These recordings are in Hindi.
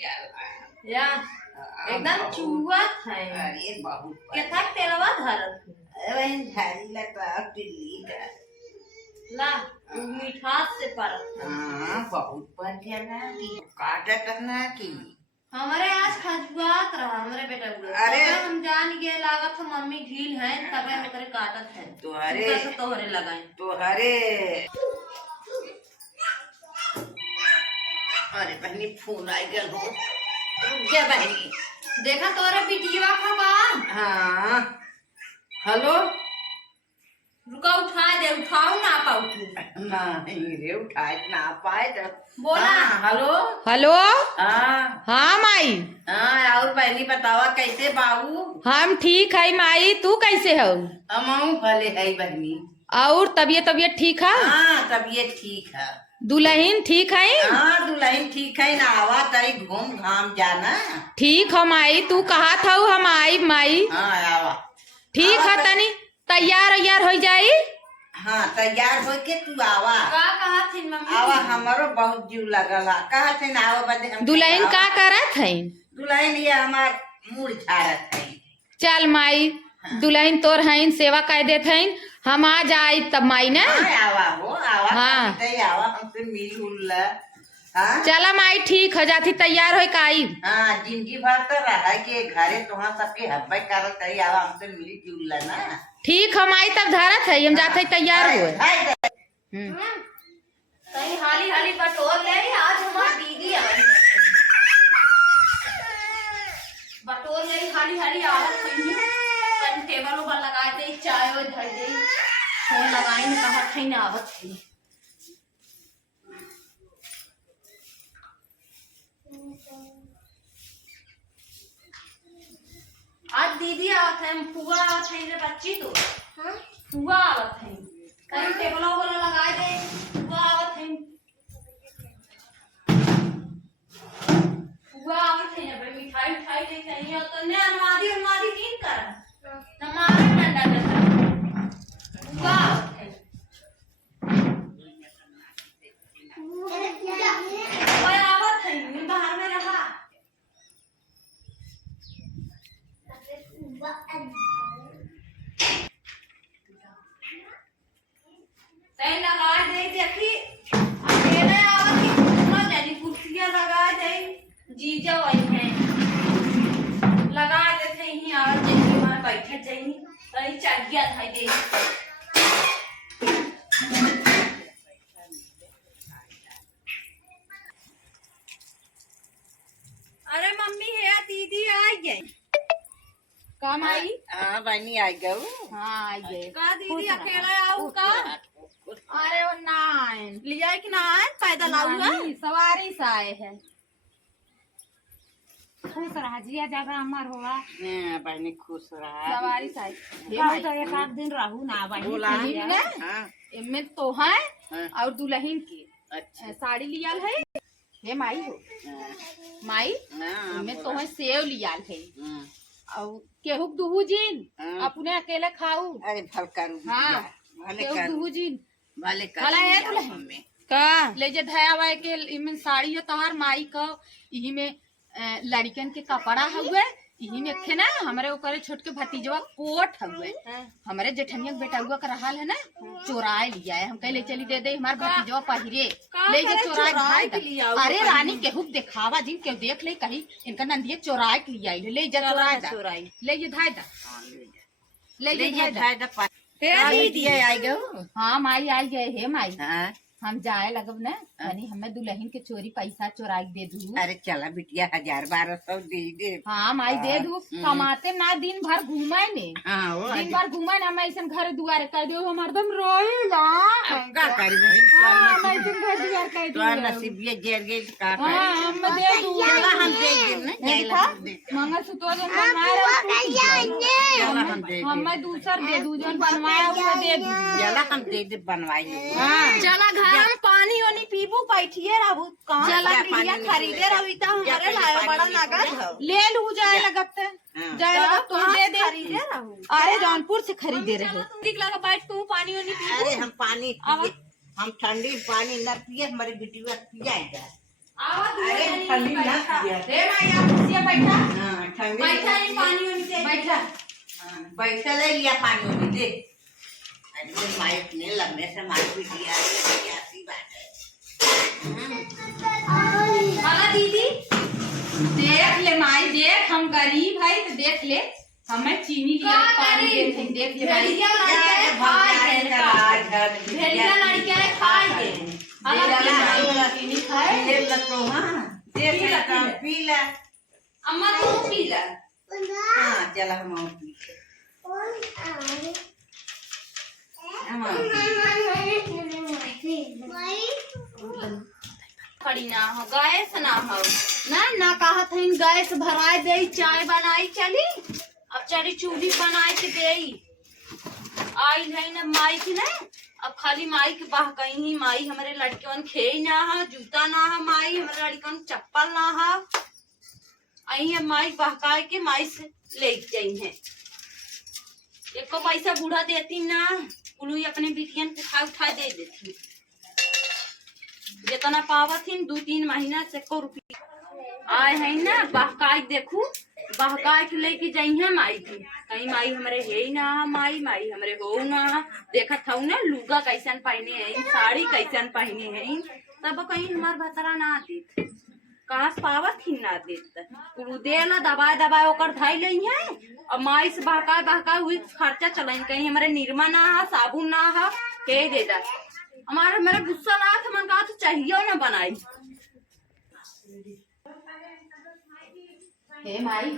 या एकदम चुआ है। अरे बहुत कितना तेलवा धरत अरे झाड़ी लगा टिल्ली का ला मिठास से परत। हाँ बहुत पर गया ना कि काटत ना कि हमारे आज खजुआत रहा हमारे बेटा को। अरे हम जान गए लागत मम्मी ढील है तबे होकर काटत है। तोहरे लगाए तोहरे अरे बहनी फोन आई गल हो क्या बहनी देखा तोरे बिटिया खबा। हाँ हेलो रुका उठा दे उठाओ ना पाऊ नहीं रे उठाए ना पाए तो बोला। हेलो हेलो हाँ हाँ माई। हाँ और बहनी बतावा कैसे बाबू। हम ठीक है माई, तू कैसे हो? हम भले है बहनी। और तबीयत ठीक है? हाँ तबीयत ठीक है। दुल्हन ठीक है? हाँ दुल्हन ठीक है ना आवा तरी घूम घाम जाना। ठीक है माई, तू कहा था हम आई माई। हाँ आवा ठीक है तनी तैयार हो जाई। हाँ तैयार हो के तू आवा। का कहा थी मम्मी? आवा हमारो बहुत जीव लगल है। कहा थे ना आवा बदे हम दुल्हन का करत है? दुल्हन ये हमार मुड़ झाड़त है। चल माई दुल्हन तोर है सेवा कर देत है, हम आ जाए तब माई ने। आवा हो आवा। हाँ आवा हमसे मिल उल। हाँ चला माई ठीक हो जाती तैयार हो काई। हाँ जिंदगी भर तो रहा के घरे तुहां सबके हब्बे करत है। आवा हमसे मिल जुल ना। ठीक है माई तब धरत है हम जाते तैयार हुए। कहीं हाली हाली बटोर ले आज हमारी दीदी आई बटोर ले हाली हाली आवत है। कहीं टेबल ऊपर लगा दे चाय और धर दे फोन लगाई न कहा थे ना आवत है। आज दीदी आवत है फुआ आवत है बच्ची तो फुआ आवत है। कहीं टेबल ऊपर लगा दे फुआ आवत है। फुआ आवत है भाई मिठाई उठाई दे चाहिए तो ने अनुवादी तीन कर न मारे डंडा देता फुआ आवत है। फुआ आवत है बाहर में रहा सही लगा दे देखी अकेले आवत की पूरा जानी कुर्सियां लगा दे जीजा वही है लगा देते ही आवत जाई वहां बैठे जाई तई चाहिए धाई दे। अरे मम्मी है दीदी आई गई। काम आई? हाँ बहनी आई गऊ। हाँ आई गए। का दीदी अकेला आओ का? अरे वो नाइन लिया कि ना आए पैदल आऊंगा सवारी से आए है। खुश रहा जिया जगह हमार होगा। बहनी खुश रहा सवारी से आए ये तो एक आध दिन रहू ना बहनी इनमें तो है और दुल्हन की अच्छा साड़ी लियाल है। हे माई हो माई इनमें तो है सेव लियाल है और केहू दुहू जीन अपने अकेले खाऊ। अरे भल करू। हाँ भले केहू करू दुहू जीन भले भला है करू दुल्हन में का ले जे धया हुआ के इमें साड़ी है तोहार माई का यही में लड़कन के कपड़ा हुए यही में थे ना हमारे ओकरे छोट के भतीजवा कोट हुए हमारे जेठनिया के बेटा हुआ का रहल है ना चोराए लिया है। हम कह ले चली दे दे हमारे भतीजवा पहिरे ले जे चोराए भाई। अरे रानी केहू दिखावा जिन केहू देख ले कहीं इनका नंदिये चोराए के लिया ले जे चोराए ले जे धाय दा ले जे धाय दा दीदी आई गऊ। हाँ माई आई गए हे माई। हाँ हम जाए लगब न यानी हमें दुल्हन के चोरी पैसा चोराई दे दू। अरे चला बिटिया 1000-1200 दे दे। हाँ माई दे दू कमाते ना दिन भर घूमे ने दिन भर घूमे ना मैं ऐसा घर दुआरे कह दो हमार दम रोइला का करी बहन घर दुआर कह तो नसीब ये जेर गई का कर। हाँ हम दे दू चला हम दे दे ना मंगल सूत्र जन बनवाए चला हम दे हम दूसर दे दू जन बनवाया हुआ दे दू। चला हम दे दे बनवाई। चला घर में पानी वानी पीबू बैठिए रहू कहाँ चला बिटिया खरीदे रही तो हमारे लाया बड़ा नगद ले लू जाए लगते जाए लगत तो दे दे खरीदे रहू। अरे जौनपुर से खरीदे रहे। ठीक लगा बैठ तू पानी वानी पी। अरे हम पानी हम ठंडी पानी न पिए हमारी बिटिया पिया आवा तू अरे नहीं ठंडी ना बैठा किया। रे माई आप कुर्सिया बैठा हाँ ठंडी बैठा नहीं पानी होनी चाहिए बैठा हाँ, बैठा ले लिया पानी में दे। अरे माई इतने लंबे से मार भी दिया क्या सी बात है। खाला दीदी देख ले माई देख हम गरीब है तो देख ले हमें चीनी लिया का पानी करी? देते हैं, देख ले माई भेड़िया लड़के खाए के भेड़िया लड़के खाए के चीनी खाए पी ले। अम्मा तू पी ले हाँ चला हम और पी खड़ी ना हो गैस ना हो ना कहत है गैस भराए दे चाय बनाई चली अब चली चूल्ही बनाए के दे आई है ना माई की ना अब खाली माई के बह कहीं माई हमारे लड़कियों खे ना है जूता ना है माई हमारे लड़कियों चप्पल ना है आई है माई बहकाए के माई से ले जाई है एको पैसा बूढ़ा देती ना कुलू अपने बिटियन के उठा दे देती जितना पावथिन 2-3 महीना से को रुपया आए है ना बहकाई देखू बहकाई के लेके जाई है माई की कहीं माई हमारे है ही ना माई हमारे हो ना देखत हूँ ना लुगा कैसन पहने है साड़ी कैसन पहने है तब कहीं हमार भतरा ना देत कहा पावत ही ना देत देला दबाए ओकर धाई लई है और माई से बहकाए हुई खर्चा चलाई कहीं हमारे निरमा ना है साबुन ना है के दे दा हमारा मेरा गुस्सा ना था मन कहा तो चाहिए ना बनाई हे माई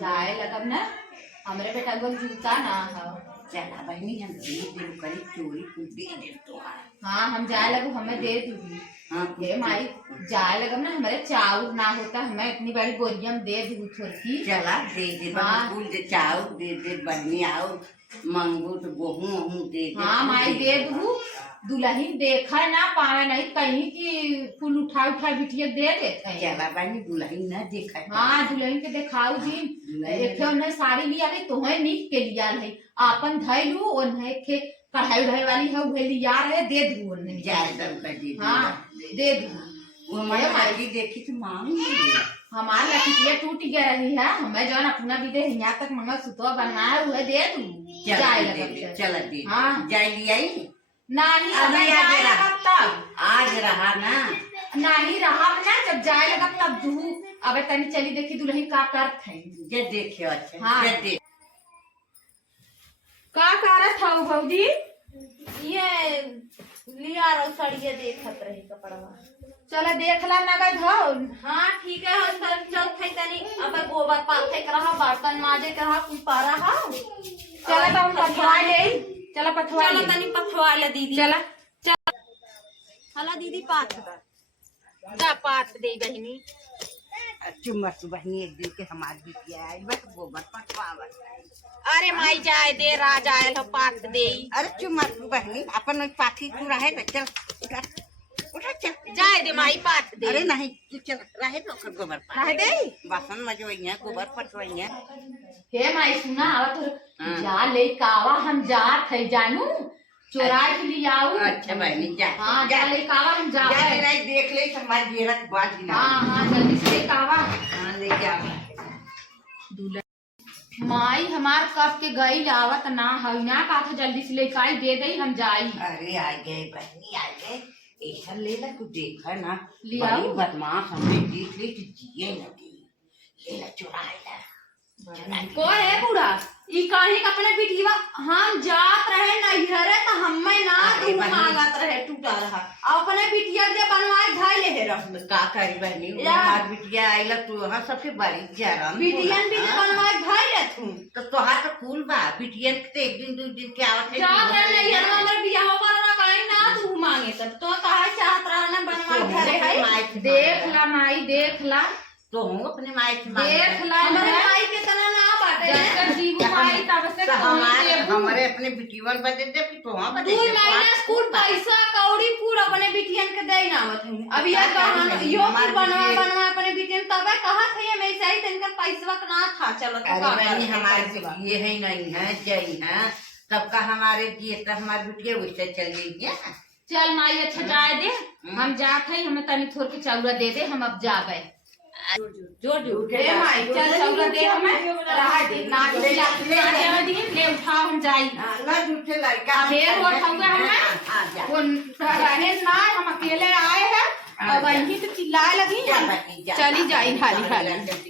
जाए लगब ना हमरे बेटा को जूता ना हो चला बहनी हम दिन करी चोरी कुछ दे दे तो हाँ हम जाए लगो हमें दे दूंगी हाँ हे माई जाए लगब ना हमारे चाउर ना होता हमें इतनी बड़ी बोरिया में दे दूँ थोड़ी चला दे हाँ। फूल दे चाउर दे बहनी आओ मंगू तो गेहूं दे हाँ माई दे दूँ दुल्हन देखा ना पावे नहीं कहीं की फूल उठा बिटिया दे देते हैं चला बहनी दुल्हन न देखा हाँ दुल्हन के देखाऊ जी एक उन्हें साड़ी लिया गई तुम्हें नीक के लिया है आपन धैलू उन्हें के कढ़ाई उढ़ाई वाली है वह लिया रहे दे दू उन्हें जाए सब का दे हाँ दे दू वो मैं माई देखी तो मांग हमारा लकड़िया टूट गया रही है हमें जो अपना भी दे यहाँ तक मंगलसूत्र बनाया हुआ दे दू जाए लगा चला दे हाँ जाए लिया नहीं अभी जाए आज लगा रहा तब आज रहा ना नहीं रहा ना जब जाए लगा तब दू अब तनी चली देखी दुल्हन का करत है जे देखे अच्छा हाँ। जे देख का करत हो भौजी ये लिया रो सड़िया देखत रही कपड़वा चलो देख ला नगद हो हाँ ठीक है हम सर चल थे तनी अब गोबर पाथे के रहा बर्तन माजे के रहा कुल पारा हा चलो तो हम पथवा ले चलो पथवा चलो ले तनी पथवा ले दीदी चला हला दीदी पाथ जा पाथ दे बहनी चुम्मा बहनी एक दिन के हमारी भी किया है बस गोबर पटवा अरे माई जाए दे राजा आयल हो पाथ दे अरे चुम्मा बहनी अपन पाखी तू रहे ना चल उठा उठा चल जाए दे माई पाथ दे अरे नहीं तू चल रहे तो कर गोबर रह दे बासन मजवइया गोबर पटवइया हे माई सुना आवा तो हाँ। जा ले कावा हम जात है जानू चोराई के लिए आऊ अच्छा बहनी जा हाँ जा ले कावा हम जा जा नहीं देख ले समाज जेरक बात ना हाँ हाँ जल्दी से कावा हां ले जा माई हमार कब के गई आवत ना है ना का तो जल्दी से लेके आई दे दई हम जाई अरे आ गए बहनी आ गए ऐसा ले ला तू देखा ना ले आओ। बड़ी बदमाश हमने देख ली तो जिए लगी ले ला चुरा ला को है बूढ़ा ई काहे का अपने बिटिया हम जात रहे नैहरे त हम्मे ना अरे तू बहनी। मांगत रहे टूटा रहा और अपने बिटिया दे बनवाए धाई ले रह का करी बहनी या। हमार बिटिया आइला तू हां सबसे बड़ी जरन बिटियन भी दे बनवाए धाई ले तू तो तोहार तो कूल बा बिटियन के तो एक दिन 2 दिन के आवत है जात रहे नैहरे हमर बियाह पर ना कहीं ना तू मांगे तब तो कहा चाहत रहने बनवाए घरे है देख ला माई देख ला तो हूँ अपने माई से देख ला हमारे माई के तना ना बाटे जब तक जीवू माई तब से हमारे अपने बिटिवन बदे दे तो हां बदे 2 महीना स्कूल पैसा कौड़ी पूरा अपने बिटियन के दे ना आवत है अब ये कहन यो हमार बनवा अपने बिटियन तबे कहा थे मैं सही तनकर पैसा ना था चलो तो अरे बहनी हमारे ये है नहीं है जई है सबका हमारे जिए तो हमारी बिटिया वैसे चल गई है चल माई अच्छा जाए दे, हम जात है, हमें तनी थोड़ के चौरा दे दे, हम अब जाबे। जोर जोर दे माई चल चौरा दे, हमें रहा दे नाच ले जावे दिन ले उठा हम जाई। ला झूठे लड़का ढेर वोट हुए हमें वो रहे ना, हम अकेले आए हैं अब वहीं तो चिल्लाए लगी, चली जाई हाली हाली।